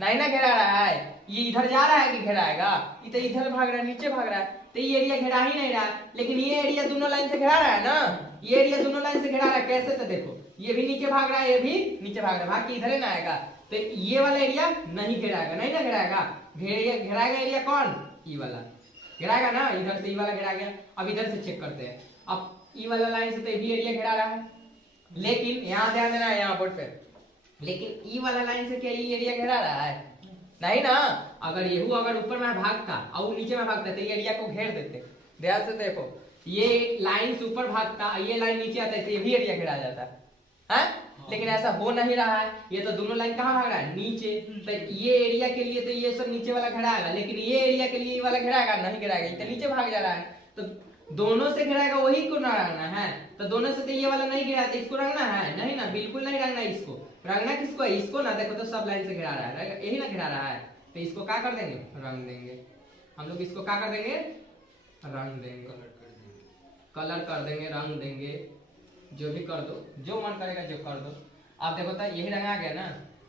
नहीं ना घेरा रहा है, ये इधर जा रहा है कि घेराएगा, ये तो इधर भाग रहा है, नीचे भाग रहा है, तो ये एरिया घेरा ही नहीं रहा। लेकिन ये एरिया दोनों लाइन से घेरा रहा है ना, ये एरिया दोनों लाइन से घेरा रहा है। कैसे, तो देखो ये भी नीचे भाग रहा है, ये भी नीचे भाग रहा है, भाग के इधर ही ना आएगा, तो ये वाला एरिया नहीं घेराएगा, नहीं ना घेराएगा। घेराएगा एरिया कौन, ई वाला घेराएगा ना, इधर से ई वाला घेरा गया। अब इधर से चेक करते हैं, अब ई वाला लाइन से तो ये एरिया घेरा रहा है, लेकिन यहाँ ध्यान देना है यहाँ बोर्ड पे, लेकिन ई वाला लाइन से क्या ये एरिया घेरा रहा है, नहीं ना। अगर येहू अगर ऊपर में भागता और नीचे में भागता तो ये एरिया को घेर देते। ध्यान से देखो, ये लाइन से ऊपर भागता, ये लाइन नीचे आता है तो ये भी एरिया घेरा जाता है। लेकिन ऐसा हो नहीं रहा है, ये तो दोनों लाइन कहाँ भाग रहा है, नीचे। तो ये एरिया के लिए तो ये सब नीचे वाला घेराएगा, लेकिन ये एरिया के लिए ये वाला घेराएगा नहीं, घेराएगा, ये तो नीचे भाग जा रहा है। तो दोनों से घेराएगा वही को ना रंगना है, तो दोनों से तो ये वाला नहीं घेरा, तो इसको रंगना है नहीं ना, बिल्कुल नहीं रंगना। इसको रंगना किसको है, इसको ना। देखो तो सब लाइन से घेरा रहा है, यही ना घेरा रहा है, तो इसको क्या कर देंगे, रंग देंगे हम लोग। इसको क्या कर देंगे, रंग देंगे, कलर कर देंगे, रंग देंगे, जो भी कर दो, जो मन करेगा जो कर दो। आप देखो तो यही रंगा गया ना।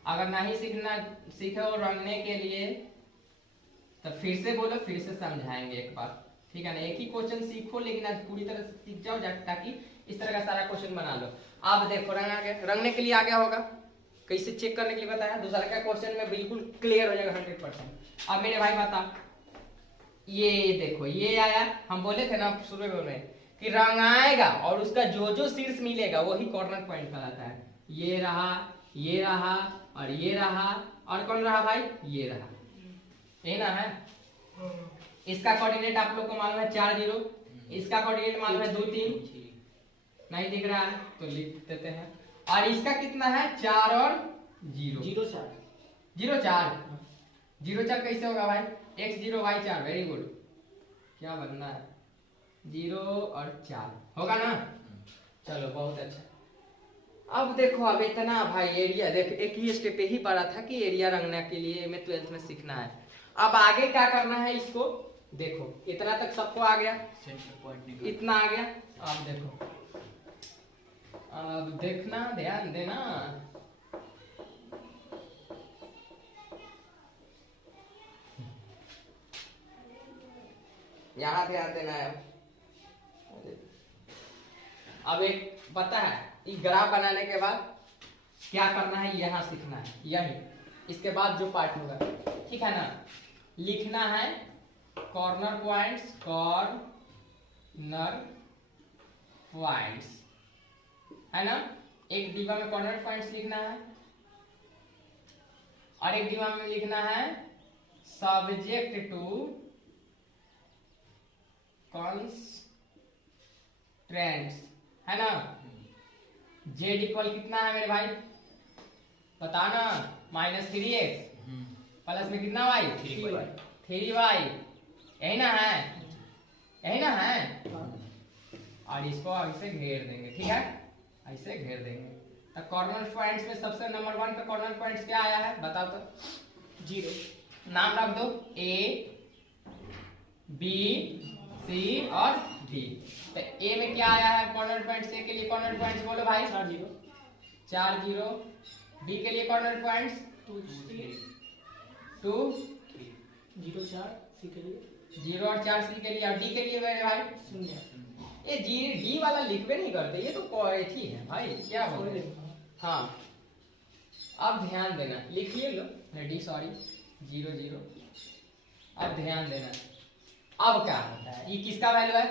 अगर नहीं सीखे और रंगने के लिए तो फिर से बोलो, फिर से समझाएंगे एक बार, ठीक है ना। एक ही क्वेश्चन सीखो, लेकिन आज पूरी तरह से सीख जाओ ताकि इस तरह का सारा क्वेश्चन बना लो। आप देखो रंगा गया, रंगने के लिए आ गया होगा, कैसे चेक करने के लिए बताया, दूसरा का क्वेश्चन में बिल्कुल क्लियर हो जाएगा 100%। अब मेरे भाई बता, ये देखो ये आया, हम बोले थे ना शुरू में कि रंग आएगा और उसका जो जो शीर्ष मिलेगा वही कॉर्नर पॉइंट कहलाता है। ये रहा, ये रहा और ये रहा, और कौन रहा भाई, ये रहा, यही ना है। इसका कोऑर्डिनेट आप लोग को मालूम है 4 0, इसका कोऑर्डिनेट मालूम है 2 3, नहीं दिख रहा है तो लिख देते हैं। और इसका कितना है, 4 और 0 0 4 0 4 0 4 कैसे होगा भाई, x 0 y 4, वेरी गुड। क्या बनना है, 0 और 4 होगा ना। चलो बहुत अच्छा। अब देखो, अब इतना भाई एरिया देख, एक ही स्टेप ही पड़ा था कि एरिया रंगने के लिए में 12th में सीखना है। अब आगे क्या करना है, इसको देखो, इतना तक सबको आ गया, इतना आ गया। अब देखो, अब देखना, ध्यान देना, यहाँ ध्यान देना है। अब एक पता है, ये ग्राफ बनाने के बाद क्या करना है, यहाँ सीखना है, यही इसके बाद जो पार्ट होगा, ठीक है ना। लिखना है कॉर्नर पॉइंट्स, कॉर्नर पॉइंट्स, है ना। एक डिब्बा में कॉर्नर पॉइंट्स लिखना है और एक डिब्बा में लिखना है सब्जेक्ट टू फ्रेंड्स, है ना। जेड इक्वल कितना है मेरे भाई, पता ना, -3x प्लस में कितना वाई, 3y, यही ना है, यही ना है। और इसको ऐसे घेर देंगे, ठीक है, ऐसे घेर देंगे। तो कॉर्नर पॉइंट्स में सबसे नंबर 1 पे कॉर्नर पॉइंट्स क्या आया है बताओ तो। 0, नाम रख दो A, B, C और D। तो A में क्या आया है कॉर्नर पॉइंट्स, A के लिए कॉर्नर पॉइंट्स बोलो भाई, 4 0। B के लिए कॉर्नर पॉइंट्स 2 2 0 4, C के लिए 0 और 4 C के लिए, और D के लिए मेरे भाई 0। ये डी वाला लिखवे नहीं करते, ये तो पोएट्री है भाई, क्या बोलते हैं। हाँ अब ध्यान देना, लिखिए लो डी, सॉरी 0 0। अब ध्यान देना, अब क्या होता है, ये किसका वैल्यू है,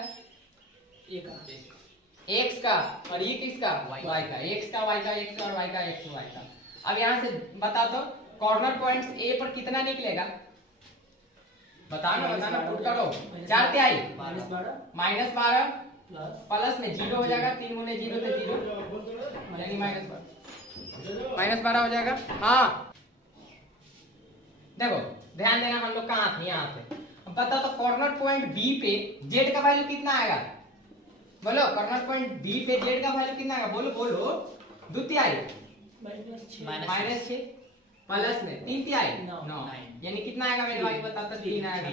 A का, x का, और ये किसका, y का, x का y का x और y का x y का। अब यहाँ से बता दो कॉर्नर पॉइंट्स A पर कितना निकलेगा, बताना बताना, पुट करो। 4 क्या आई, -12 प्लस में 0 हो जाएगा, 3 गुने 0 तो 0 यानी -12 हो जाएगा। हाँ देखो ध्यान देना, हम लोग कहाँ थे, यहाँ पे। अब बता तो कॉर्नर पॉइंट बी पे जेड का वैल्यू कितना आएगा, बोलो कॉर्नर पॉइंट बी पे जेड का वैल्यू कितना आएगा, बोलो बोलो। द्वितीय आई -6 प्लस में 3 तिहाई 9, यानी कितना आएगा मेरे भाई बता तो, 3 आएगा।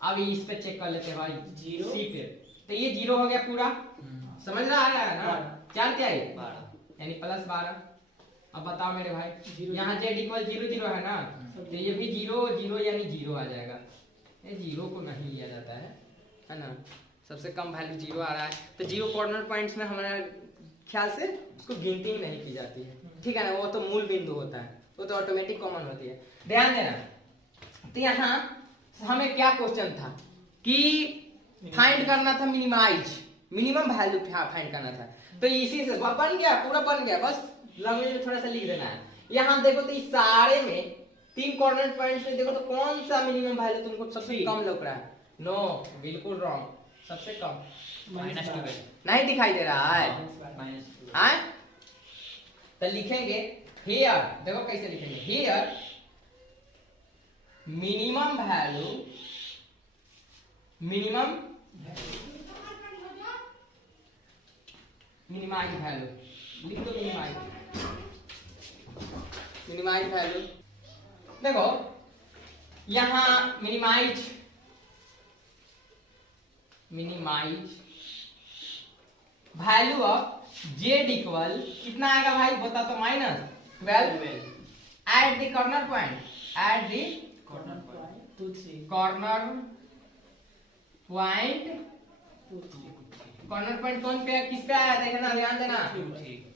अब इस पे चेक कर लेते हैं भाई, 0 सी पे, तो ये 0 हो गया पूरा, समझ रहा है ना। 4 क्या है 12, यानी +12। अब बताओ मेरे भाई, यहाँ z इक्वल 0 0 है ना, तो ये भी 0 0 यानी 0 आ जाएगा। ये 0 को नहीं लिया जाता है ना, सबसे कम वैल्यू 0 आ रहा है, तो 0 कॉर्नर पॉइंट्स में हमारे ख्याल से उसको गिनती ही नहीं की जाती है, ठीक है ना, वो तो मूल बिंदु होता है, वो तो ऑटोमेटिक कॉमन होती है। ध्यान देना, तो यहाँ हमें क्या क्वेश्चन था कि फाइंड करना था मिनिमम वैल्यू फाइंड करना था, तो इसी से बन गया, पूरा बन गया, बस लैंग्वेज में थोड़ा सा लिख देना है। यहाँ देखो तो इस सारे में 3 कॉर्नर पॉइंट्स में देखो तो कौन सा मिनिमम वैल्यू तुमको सबसे कम लग रहा है, नो बिल्कुल रॉन्ग, सबसे कम -12 नहीं दिखाई दे रहा है। तो लिखेंगे हियर, देखो कैसे लिखेंगे, here minimum value, minimize value लिख दो, मिनिमाइज वैल्यू। देखो यहां minimize value of z equal कितना आएगा भाई बता तो, -12 at the corner point, at the corner point कौन पे, किस पे आया देखना, ध्यान देना,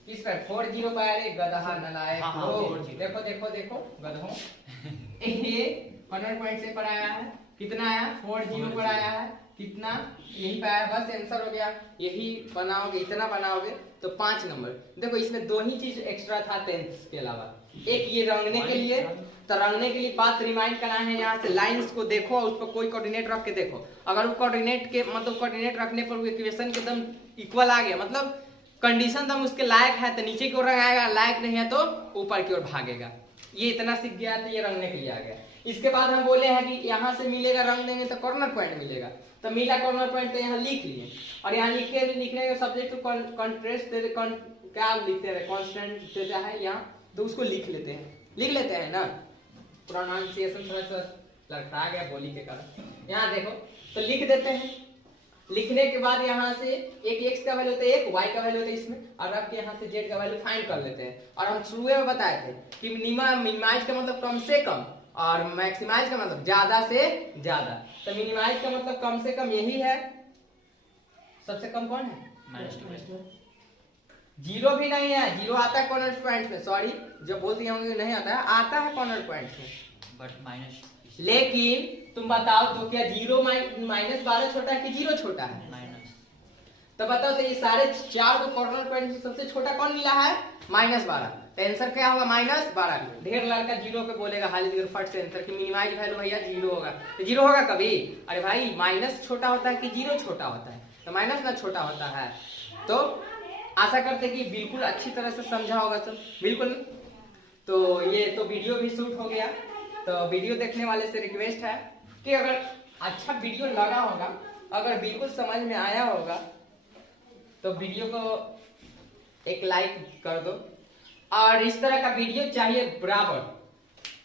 किस पे 4 0 पे आया, गधा नलायक। देखो देखो देखो गधों, ये कॉर्नर पॉइंट से पर आया है, कितना आया 4 0 पर आया है, कितना यही पे आया, बस आंसर हो गया। यही बनाओगे, इतना बनाओगे तो 5 नंबर। देखो इसमें 2 ही चीज एक्स्ट्रा था टेंस के अलावा, एक ये रंगने के लिए, तो रंगने के लिए बात रिमाइंड कराना है, यहाँ से लाइंस को देखो और उस पर कोई कोऑर्डिनेट रख के देखो, अगर वो कोऑर्डिनेट के मतलब कोऑर्डिनेट रखने पर वो इक्वेशन के एकदम इक्वल आ गया, मतलब कंडीशन दम उसके लायक है तो नीचे की ओर रंगाएगा, लायक नहीं है तो ऊपर की ओर भागेगा। ये इतना सीख गया तो ये रंगने के लिए आ गया। इसके बाद हम बोले हैं कि यहाँ से मिलेगा, रंग देंगे तो कॉर्नर पॉइंट मिलेगा, तो मिला कॉर्नर पॉइंट तो यहाँ लिख लिए, और यहाँ लिखने के सब्जेक्ट टू कॉन्ट्रेस्ट क्या लिखते हैं, कांस्टेंट देता है यहाँ, तो उसको लिख लेते हैं ना, प्रोनाउंसिएशन थोड़ा सा लड़खड़ा गया बोली के कारण। यहाँ देखो तो लिख देते हैं, लिखने के बाद यहाँ से एक x का वैल्यू होता है, एक y का वैल्यू होता है इसमें, और रख के यहाँ से z का वैल्यू फाइंड कर लेते हैं। और हम शुरू में बताए थे कि मिनिमाइज का मतलब कम से कम और मैक्सिमाइज का मतलब ज्यादा से ज्यादा, तो मिनिमाइज का मतलब कम से कम यही है, सबसे कम कौन है, जीरो भी नहीं है, जीरो आता है कॉर्नर पॉइंट पे, सॉरी जो बोलती होंगे नहीं आता है, आता है कॉर्नर पॉइंट पे, बट माइनस। लेकिन तुम बताओ तो क्या जीरो -12 छोटा है कि जीरो छोटा है, माइनस। तो बताओ तो ये सारे 4 को कॉर्नर पॉइंट में सबसे छोटा कौन मिला है, -12, तो आंसर क्या होगा -12। ढेर लड़का जीरो पे बोलेगा, हाल ही फट से आंसर की मिनिमाइज वैल्यू भैया जीरो होगा, तो जीरो होगा कभी, अरे भाई माइनस छोटा होता है कि जीरो छोटा होता है, तो माइनस ना छोटा होता है। तो आशा करते कि बिल्कुल अच्छी तरह से समझा होगा सब, बिल्कुल। तो ये तो वीडियो भी शूट हो गया। तो वीडियो देखने वाले से रिक्वेस्ट है कि अगर अच्छा वीडियो लगा होगा, अगर बिल्कुल समझ में आया होगा, तो वीडियो को एक लाइक कर दो। और इस तरह का वीडियो चाहिए बराबर,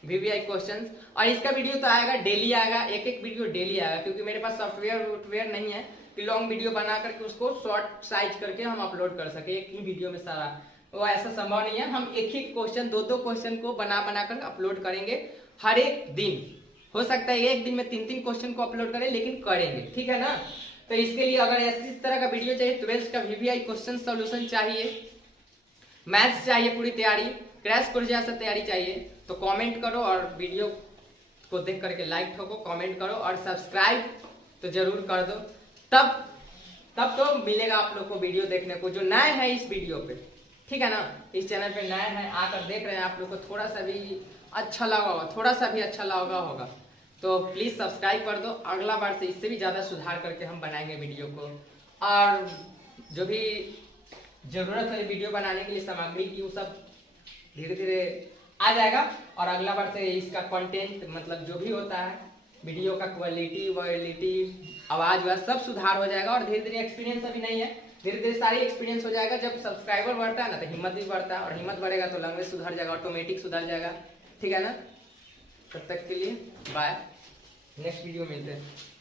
VVI क्वेश्चंस। और इसका वीडियो तो आएगा, डेली आएगा, एक वीडियो डेली आएगा, क्योंकि मेरे पास सॉफ्टवेयर नहीं है कि लॉन्ग वीडियो बना करके उसको शॉर्ट साइज करके हम अपलोड कर सके एक ही वीडियो में सारा। वो ऐसा संभव नहीं है। हम एक ही क्वेश्चन, दो क्वेश्चन को बना कर अपलोड करेंगे हर एक दिन। हो सकता है एक दिन में 3 क्वेश्चन को अपलोड करें, लेकिन करेंगे, ठीक है ना। तो इसके लिए अगर इस तरह का वीडियो चाहिए, 12th का VVI क्वेश्चन सोल्यूशन चाहिए, मैथ्स चाहिए पूरी तैयारी, क्रैश कोर्स जैसा तैयारी चाहिए, तो कमेंट करो और वीडियो को देख करके लाइक ठोको, कमेंट करो और सब्सक्राइब तो जरूर कर दो। तब तो मिलेगा आप लोग को वीडियो देखने को, जो नए हैं इस वीडियो पे, ठीक है ना, इस चैनल पे नए हैं, आकर देख रहे हैं, आप लोग को थोड़ा सा भी अच्छा लगा होगा, थोड़ा सा भी अच्छा लगा होगा, तो प्लीज सब्सक्राइब कर दो। अगला बार से इससे भी ज्यादा सुधार करके हम बनाएंगे वीडियो को। और जो भी जरूरत है वीडियो बनाने के लिए सामग्री की, वो सब धीरे धीरे आ जाएगा। और अगला बार से इसका कंटेंट, मतलब जो भी होता है वीडियो का क्वालिटी, आवाज वाज सब सुधार हो जाएगा। और धीरे धीरे एक्सपीरियंस अभी नहीं है, धीरे धीरे सारी एक्सपीरियंस हो जाएगा। जब सब्सक्राइबर बढ़ता है ना, तो हिम्मत भी बढ़ता है, और हिम्मत बढ़ेगा तो लैंग्वेज सुधर जाएगा, ऑटोमेटिक सुधर जाएगा, ठीक है ना। तब तक के लिए बाय, नेक्स्ट वीडियो मिलते हैं।